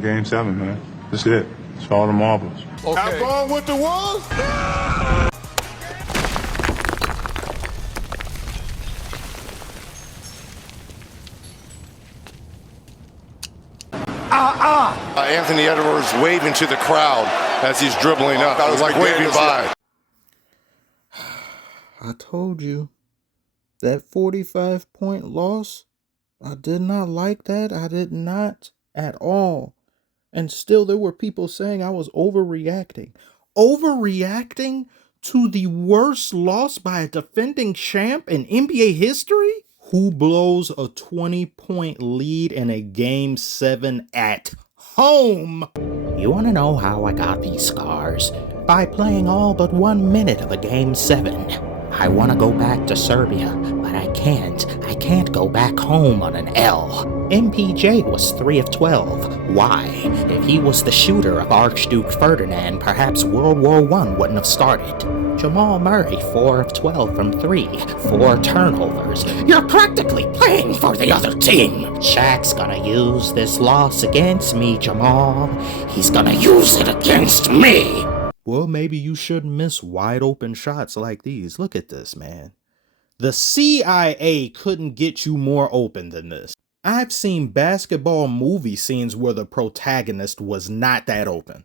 a game 7, man. That's it. It's all the marbles. Okay. Have fun with the Wolves. Anthony Edwards waving to the crowd as he's dribbling up. It was like waving by. I told you, that 45-point loss, I did not like that. I did not at all. And still there were people saying I was overreacting. Overreacting to the worst loss by a defending champ in NBA history? Who blows a 20-point lead in a Game 7 at home? You want to know how I got these scars? By playing all but 1 minute of a Game 7. I want to go back to Serbia, but I can't. I can't go back home on an L. MPJ was 3 of 12. Why? If he was the shooter of Archduke Ferdinand, perhaps World War I wouldn't have started. Jamal Murray, 4 of 12 from 3. 4 turnovers. You're practically playing for the other team. Shaq's gonna use this loss against me, Jamal. He's gonna use it against me. Well, maybe you shouldn't miss wide open shots like these. Look at this, man. The CIA couldn't get you more open than this. I've seen basketball movie scenes where the protagonist was not that open.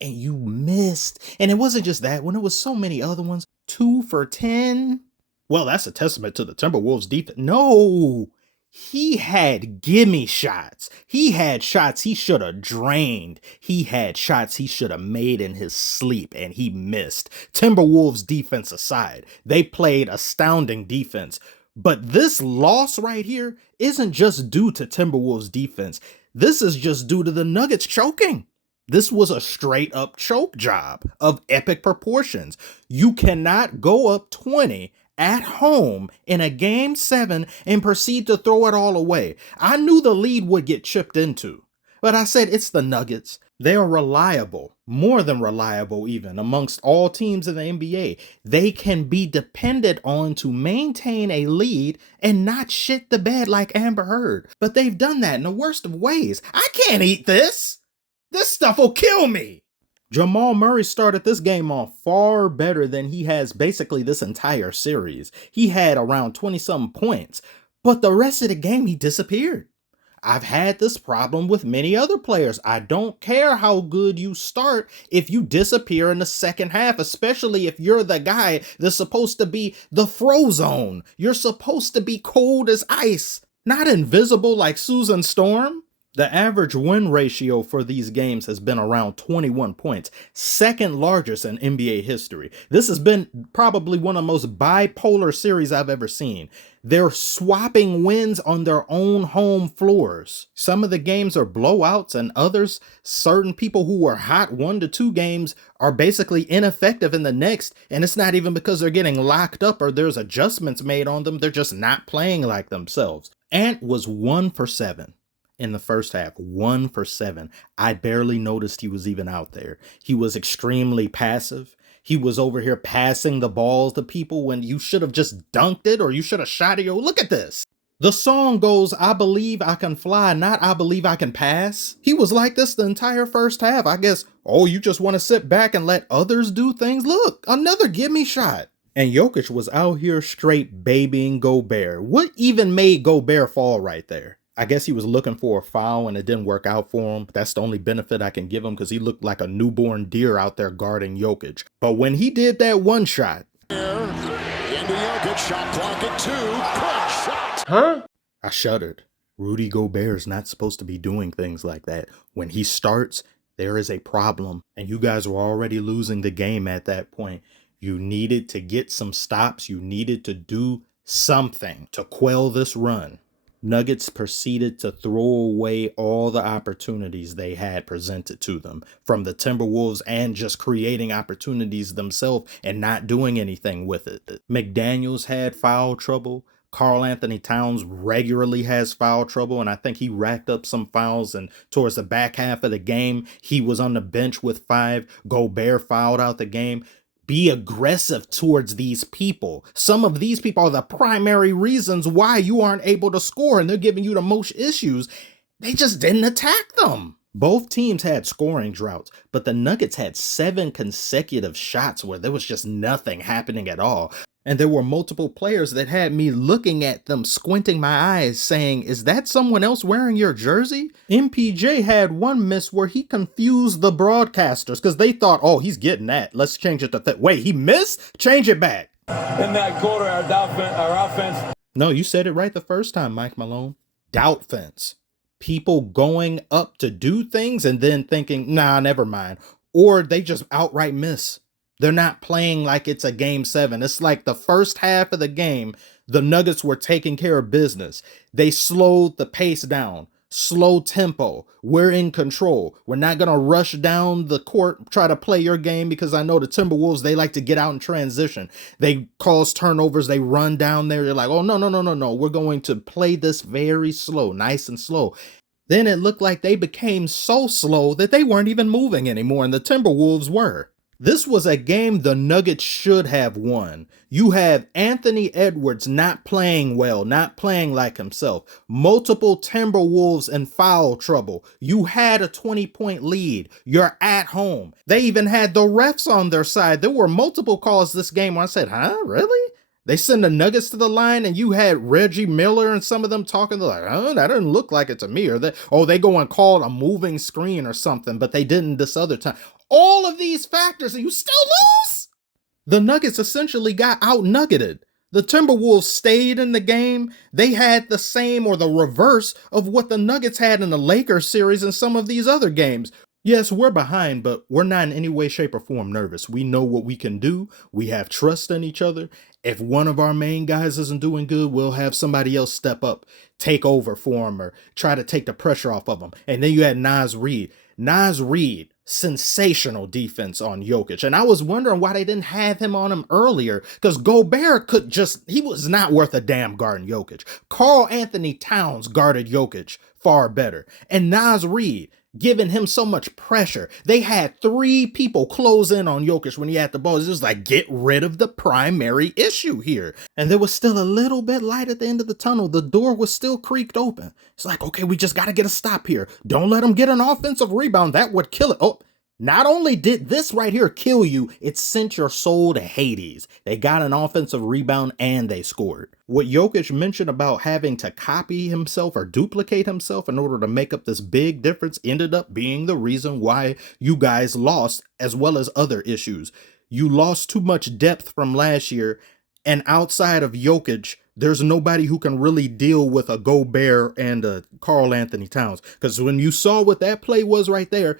And you missed. And it wasn't just that one. It was so many other ones. 2 for 10. Well, that's a testament to the Timberwolves defense. No. He had gimme shots. He had shots he should have drained. He had shots he should have made in his sleep, and he missed. Timberwolves defense aside, they played astounding defense. But this loss right here isn't just due to Timberwolves defense. This is just due to the Nuggets choking. This was a straight up choke job of epic proportions. You cannot go up 20 at home in a Game 7 and proceed to throw it all away. I knew the lead would get chipped into, but I said it's the Nuggets. They are reliable, more than reliable even, amongst all teams in the NBA. They can be depended on to maintain a lead and not shit the bed like Amber Heard. But they've done that in the worst of ways. I can't eat this. This stuff will kill me. Jamal Murray started this game off far better than he has basically this entire series. He had around 20-something points, but the rest of the game he disappeared. I've had this problem with many other players. I don't care how good you start if you disappear in the second half, especially if you're the guy that's supposed to be the Frozone. You're supposed to be cold as ice, not invisible like Susan Storm. The average win ratio for these games has been around 21 points, second largest in NBA history. This has been probably one of the most bipolar series I've ever seen. They're swapping wins on their own home floors. Some of the games are blowouts, and others, certain people who were hot 1 to 2 games are basically ineffective in the next, and it's not even because they're getting locked up or there's adjustments made on them. They're just not playing like themselves. Ant was 1 for 7. In the first half, 1 for 7. I barely noticed he was even out there. He was extremely passive. He was over here passing the balls to people when you should have just dunked it or you should have shot it. Look at this. The song goes, I believe I can fly, not I believe I can pass. He was like this the entire first half. I guess, oh, you just want to sit back and let others do things? Look, another gimme shot. And Jokic was out here straight babying Gobert. What even made Gobert fall right there? I guess he was looking for a foul and it didn't work out for him. That's the only benefit I can give him because he looked like a newborn deer out there guarding Jokic. But when he did that one shot. Into Jokic, shot clock at 2. Quick shot. Huh? I shuddered. Rudy Gobert is not supposed to be doing things like that. When he starts, there is a problem. And you guys were already losing the game at that point. You needed to get some stops. You needed to do something to quell this run. Nuggets proceeded to throw away all the opportunities they had presented to them from the Timberwolves and just creating opportunities themselves and not doing anything with it. McDaniels had foul trouble. Karl Anthony Towns regularly has foul trouble, and I think he racked up some fouls, and towards the back half of the game, he was on the bench with 5. Gobert fouled out the game. Be aggressive towards these people. Some of these people are the primary reasons why you aren't able to score, and they're giving you the most issues. They just didn't attack them. Both teams had scoring droughts, but the Nuggets had 7 consecutive shots where there was just nothing happening at all. And there were multiple players that had me looking at them, squinting my eyes, saying, is that someone else wearing your jersey? MPJ had one miss where he confused the broadcasters because they thought, oh, he's getting that. Let's change it to wait, he missed? Change it back. In that quarter, our offense. No, you said it right the first time, Mike Malone. Doubt fence. People going up to do things and then thinking, nah, never mind. Or they just outright miss. They're not playing like it's a game 7. It's like the first half of the game, the Nuggets were taking care of business. They slowed the pace down. Slow tempo. We're in control. We're not going to rush down the court, try to play your game, because I know the Timberwolves, they like to get out in transition. They cause turnovers. They run down there. They're like, oh, no. We're going to play this very slow, nice and slow. Then it looked like they became so slow that they weren't even moving anymore, and the Timberwolves were. This was a game the Nuggets should have won. You have Anthony Edwards not playing well, not playing like himself. Multiple Timberwolves in foul trouble. You had a 20-point lead. You're at home. They even had the refs on their side. There were multiple calls this game where I said, huh, really? They send the Nuggets to the line and you had Reggie Miller and some of them talking like, oh, that didn't look like it to me. Or they go and call a moving screen or something, but they didn't this other time. All of these factors and you still lose? The Nuggets essentially got out-nuggeted. The Timberwolves stayed in the game. They had the same or the reverse of what the Nuggets had in the Lakers series and some of these other games. Yes, we're behind, but we're not in any way, shape, or form nervous. We know what we can do. We have trust in each other. If one of our main guys isn't doing good, we'll have somebody else step up, take over for him, or try to take the pressure off of him. And then you had Naz Reid. Naz Reid, sensational defense on Jokic. And I was wondering why they didn't have him on him earlier, because Gobert he was not worth a damn guarding Jokic. Karl Anthony Towns guarded Jokic far better. And Naz Reid, giving him so much pressure. They had 3 people close in on Jokic when he had the ball. It's just like, get rid of the primary issue here. And there was still a little bit light at the end of the tunnel. The door was still creaked open. It's like, okay, we just got to get a stop here. Don't let them get an offensive rebound. That would kill it. Oh, not only did this right here kill you, it sent your soul to Hades. They got an offensive rebound and they scored. What Jokic mentioned about having to copy himself or duplicate himself in order to make up this big difference ended up being the reason why you guys lost, as well as other issues. You lost too much depth from last year, and outside of Jokic, there's nobody who can really deal with a Gobert and a Karl Anthony Towns. Because when you saw what that play was right there,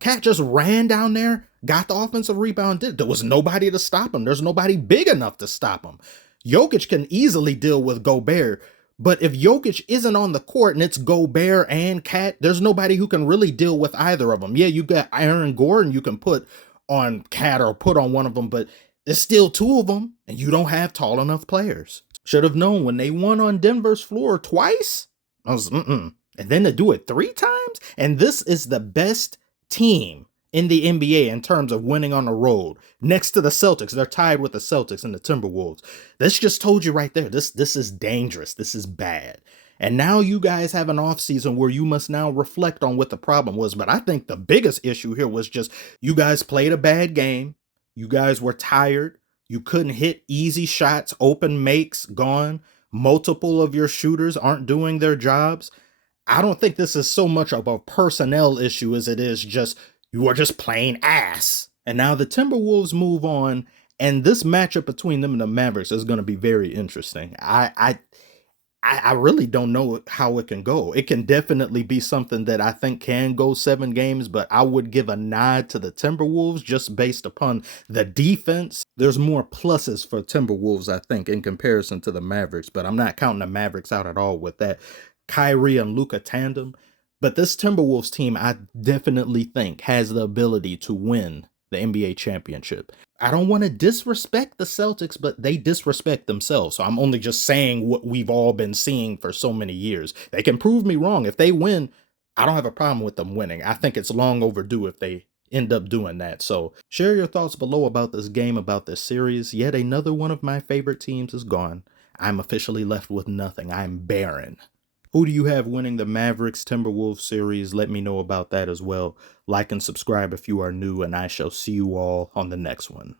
Cat just ran down there, got the offensive rebound. There was nobody to stop him. There's nobody big enough to stop him. Jokic can easily deal with Gobert, but if Jokic isn't on the court and it's Gobert and Cat, there's nobody who can really deal with either of them. Yeah, you got Aaron Gordon you can put on Cat or put on one of them, but there's still 2 of them, and you don't have tall enough players. Should have known when they won on Denver's floor twice. I was, And then to do it 3 times? And this is the best team in the NBA in terms of winning on the road. Next to the Celtics, they're tied with the Celtics and the Timberwolves. This just told you right there, this is dangerous. This is bad. And now you guys have an offseason where you must now reflect on what the problem was. But I think the biggest issue here was just you guys played a bad game. You guys were tired. You couldn't hit easy shots, open makes, gone. Multiple of your shooters aren't doing their jobs. I don't think this is so much of a personnel issue as it is just you are just playing ass. And now the Timberwolves move on, and this matchup between them and the Mavericks is going to be very interesting. I really don't know how it can go. It can definitely be something that I think can go 7 games, but I would give a nod to the Timberwolves just based upon the defense. There's more pluses for Timberwolves, I think, in comparison to the Mavericks, but I'm not counting the Mavericks out at all with that Kyrie and Luka tandem. But this Timberwolves team, I definitely think, has the ability to win the NBA championship. I don't want to disrespect the Celtics, but they disrespect themselves. So I'm only just saying what we've all been seeing for so many years. They can prove me wrong. If they win, I don't have a problem with them winning. I think it's long overdue if they end up doing that. So share your thoughts below about this game, about this series. Yet another one of my favorite teams is gone. I'm officially left with nothing. I'm barren. Who do you have winning the Mavericks Timberwolves series? Let me know about that as well. Like and subscribe if you are new, and I shall see you all on the next one.